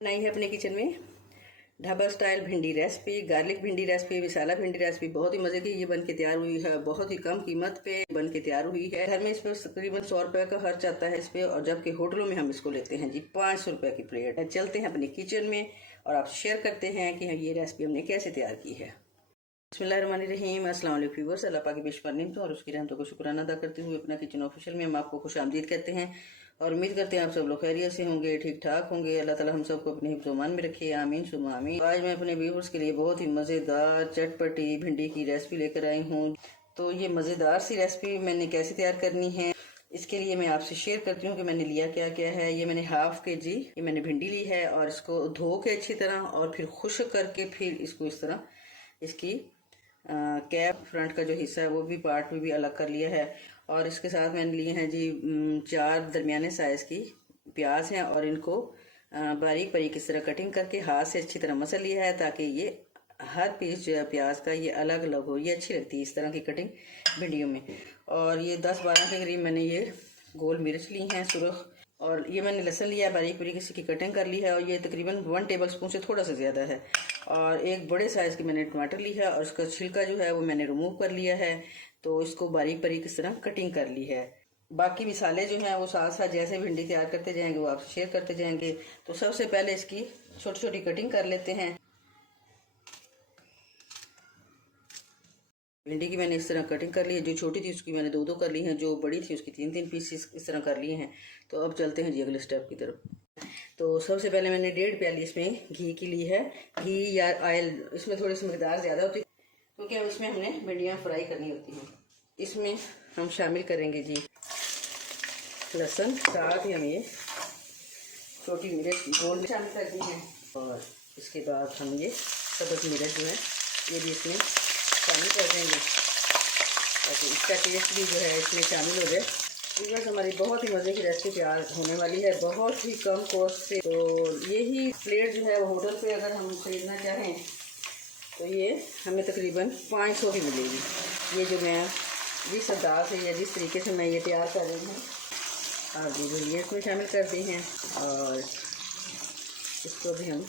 बनाई है अपने किचन में ढाबा स्टाइल भिंडी रेसिपी, गार्लिक भिंडी रेसिपी, मसाला भिंडी रेसिपी। बहुत ही मजे की ये बन के तैयार हुई है। बहुत ही कम कीमत पे बन के तैयार हुई है। घर में इस पर तकरीबन 100 रुपए का खर्च आता है इस पे, और जबकि होटलों में हम इसको लेते हैं जी 500 रुपए की प्लेट। चलते हैं अपने किचन में और आप शेयर करते हैं कि ये रेसिपी हमने कैसे तैयार की है। बिस्मिल्लाहिर्रहमानिर्रहीम। अस्सलाम वालेकुम व्यूअर्स। अल्लाह पाक की बेशुमार नियमतों और उसकी रहमतों को शुक्राना अदा करते हुए अपना किचन ऑफिशियल में हम आपको खुशामदीद कहते हैं और उम्मीद करते हैं आप सब लोग खैरियत से होंगे, ठीक ठाक होंगे। अल्लाह ताला हम सबको अपने हिफ्ज़-ओ-मान में रखे, आमीन सुम्मा आमीन। आज मैं अपने व्यूअर्स के लिए बहुत ही मज़ेदार चटपटी भिंडी की रेसिपी लेकर आई हूँ। तो ये मज़ेदार सी रेसिपी मैंने कैसे तैयार करनी है, इसके लिए मैं आपसे शेयर करती हूँ कि मैंने लिया क्या क्या है। ये मैंने ½ kg ये मैंने भिंडी ली है और इसको धो के अच्छी तरह और फिर खुश्क करके फिर इसको इस तरह इसकी कैप फ्रंट का जो हिस्सा है वो भी पार्ट में भी अलग कर लिया है। और इसके साथ मैंने लिए हैं जी 4 दरमियाने साइज की प्याज हैं और इनको बारीक बारीक इस तरह कटिंग करके हाथ से अच्छी तरह मसल लिया है ताकि ये हर पीस जो है प्याज का ये अलग अलग हो। ये अच्छी लगती है इस तरह की कटिंग भिंडियों में। और ये 10-12 के करीब मैंने ये गोल मिर्च ली हैं सुरख, और ये मैंने लहसुन लिया बारीक बारीक इसकी कटिंग कर ली है और ये तकरीबन 1 टेबल स्पून से थोड़ा सा ज़्यादा है। और एक बड़े साइज़ की मैंने टमाटर ली है और उसका छिलका जो है वो मैंने रिमूव कर लिया है, तो इसको बारीक बारीक इस तरह कटिंग कर ली है। बाकी मिसाले जो हैं वो साथ साथ जैसे भिंडी तैयार करते जाएंगे वो आप शेयर करते जाएंगे। तो सबसे पहले इसकी छोटी छोटी कटिंग कर लेते हैं। भिंडी की मैंने इस तरह कटिंग कर ली है। जो छोटी थी उसकी मैंने 2-2 कर ली हैं, जो बड़ी थी उसकी 3-3 पीस इस तरह कर लिए हैं। तो अब चलते हैं जी अगले स्टेप की तरफ। तो सबसे पहले मैंने 1.5 प्याली इसमें घी की ली है। घी या ऑयल इसमें थोड़ी सी मकदार ज़्यादा होती है क्योंकि अब इसमें हमने भिंडियाँ फ्राई करनी होती हैं। इसमें हम शामिल करेंगे जी लहसुन, साथ ही हम ये छोटी मिर्च गोल शामिल कर दी हैं और इसके बाद हम ये सब्ज़ मिर्च जो है ये भी इसमें शामिल कर देंगे ताकि इसका टेस्ट भी जो है इसमें शामिल हो जाए। बस हमारी बहुत ही मज़े की रेसिपी तैयार होने वाली है, बहुत ही कम कॉस्ट से। तो यही प्लेट जो है वो होटल पे अगर हम खरीदना चाहें तो ये हमें तकरीबन 500 की मिलेगी। ये जो मैं जिस अंदाज से या जिस तरीके से मैं ये तैयार कर रही हूँ आप ये इसमें शामिल कर दी हैं और इसको भी हम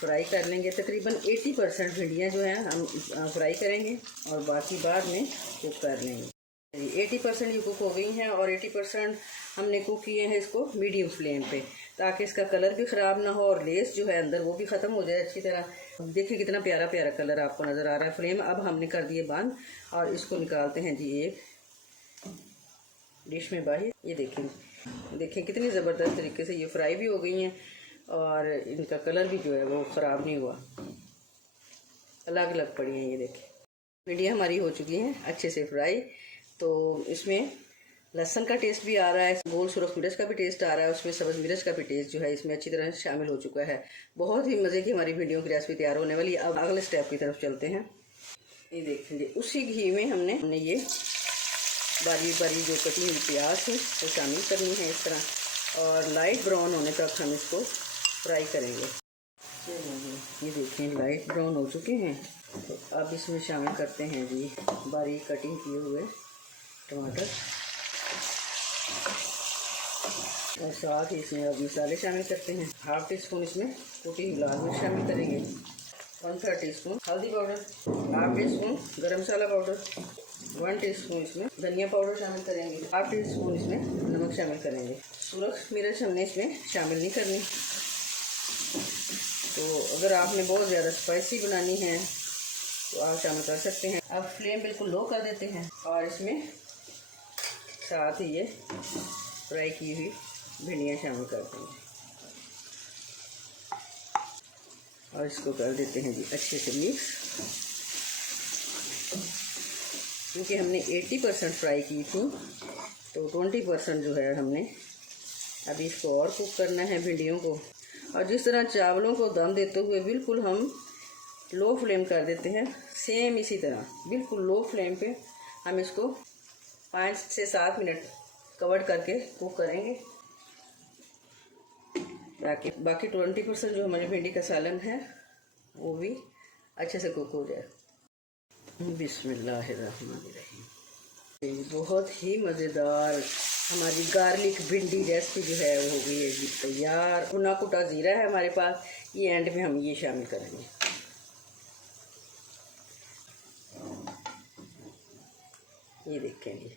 फ्राई कर लेंगे। तकरीबन 80% भिंडियाँ जो हैं हम फ्राई करेंगे और बाकी बाद में कुक कर लेंगे। 80% ये कुक हो गई हैं और 80% हमने कुक किए हैं इसको मीडियम फ्लेम पे ताकि इसका कलर भी ख़राब ना हो और लेस जो है अंदर वो भी ख़त्म हो जाए अच्छी तरह। देखिए कितना प्यारा प्यारा कलर आपको नज़र आ रहा है। फ्लेम अब हमने कर दिए बंद और इसको निकालते हैं जी एक डिश में बाहर। ये देखें कितनी ज़बरदस्त तरीके से ये फ्राई भी हो गई हैं और इनका कलर भी जो है वो ख़राब नहीं हुआ, अलग अलग पड़ी हैं। ये देखें भिंडियाँ हमारी हो चुकी हैं अच्छे से फ्राई। तो इसमें लहसुन का टेस्ट भी आ रहा है, गोल सुरख मिर्च का भी टेस्ट आ रहा है, उसमें सब्ज़ मिर्च का भी टेस्ट जो है इसमें अच्छी तरह शामिल हो चुका है। बहुत ही मज़े की हमारी भिंडियों की रेसिपी तैयार होने वाली है। अब अगले स्टेप की तरफ चलते हैं। ये देखेंगे उसी घी में हमने ये बारीक बारीक जो कटी हुई प्याज है वो शामिल करनी है इस तरह और लाइट ब्राउन होने तक हम इसको फ्राई करेंगे। ये देखें लाइट ब्राउन हो चुके हैं। तो अब इसमें शामिल करते हैं जी बारीक कटिंग किए हुए टमाटर और साथ ही इसमें अब मसाले शामिल करते हैं। ½ टीस्पून इसमें कुटी हुई लाल मिर्च शामिल करेंगे, 1/3 टीस्पून हल्दी पाउडर, ½ टीस्पून गरम मसाला पाउडर, 1 टीस्पून इसमें धनिया पाउडर शामिल करेंगे, ½ टीस्पून इसमें नमक शामिल करेंगे। सुरख मिर्च हमने इसमें शामिल नहीं करनी। तो अगर आपने बहुत ज़्यादा स्पाइसी बनानी है तो आप शामिल कर सकते हैं। अब फ्लेम बिल्कुल लो कर देते हैं और इसमें साथ ही ये फ्राई की हुई भिंडियाँ शामिल कर देंगे और इसको कर देते हैं जी अच्छे से मिक्स। क्योंकि हमने 80% फ्राई की थी तो 20% जो है हमने अभी इसको और कुक करना है भिंडियों को। और जिस तरह चावलों को दम देते हुए बिल्कुल हम लो फ्लेम कर देते हैं, सेम इसी तरह बिल्कुल लो फ्लेम पे हम इसको 5 से 7 मिनट कवर करके कुक करेंगे ताकि बाकी 20% जो हमारी भिंडी का सालन है वो भी अच्छे से कुक हो जाए। बिस्मिल्लाहिर्रहमानिर्रहीम। बहुत ही मज़ेदार हमारी गार्लिक भिंडी रेसिपी जो है वो हो गई है जी तैयार। भुना कुटा ज़ीरा है हमारे पास, ये एंड में हम ये शामिल करेंगे। ये देखें जी।